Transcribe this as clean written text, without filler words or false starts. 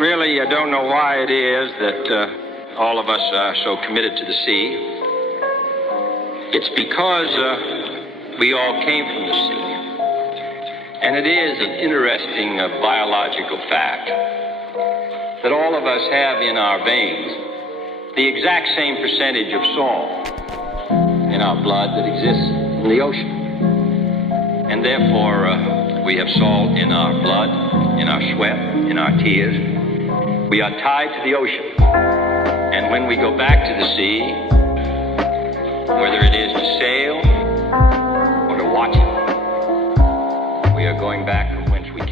Really, I don't know why it is that all of us are so committed to the sea. It's because we all came from the sea. And it is an interesting biological fact that all of us have in our veins the exact same percentage of salt in our blood that exists in the ocean. And therefore, we have salt in our blood, in our sweat, in our tears. We are tied to the ocean. And when we go back to the sea, whether it is to sail or to watch it, we are going back from whence we came.